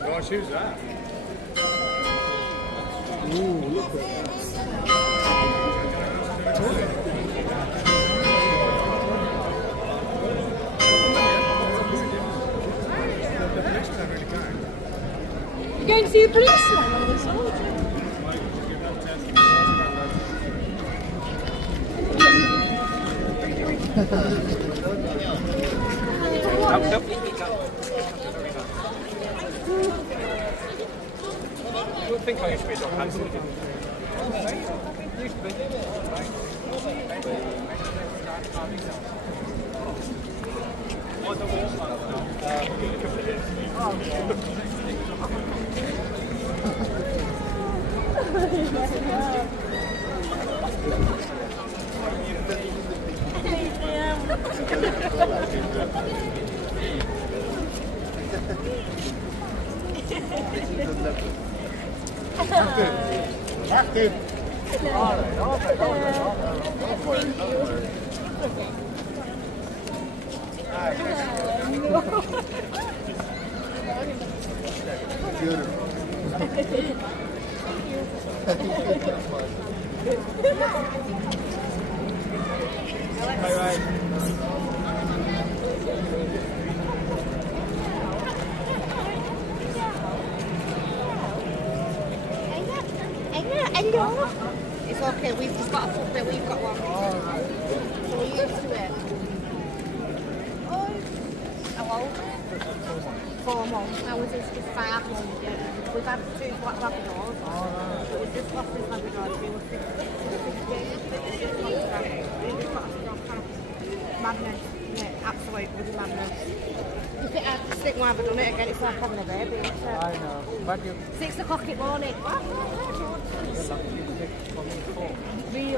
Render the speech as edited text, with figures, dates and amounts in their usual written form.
Gosh, who's that? Ooh, look at that. You're going to see a policeman on this one? I don't think I used to be a dog handsome. Used to be. Active. It's okay, we've just got a foot bit, we've got one. So we're used to it. How old? 4 months. Now was just 5 months. Yeah. We've had 2 black Labradors. So we've just lost this Labrador. We were 15. We've just got a strong kind of madness. Yeah, absolute bloody madness. If it had to stick when I've done it again, it's like having a baby, isn't it? I know. But you 6 o'clock in the morning. Really?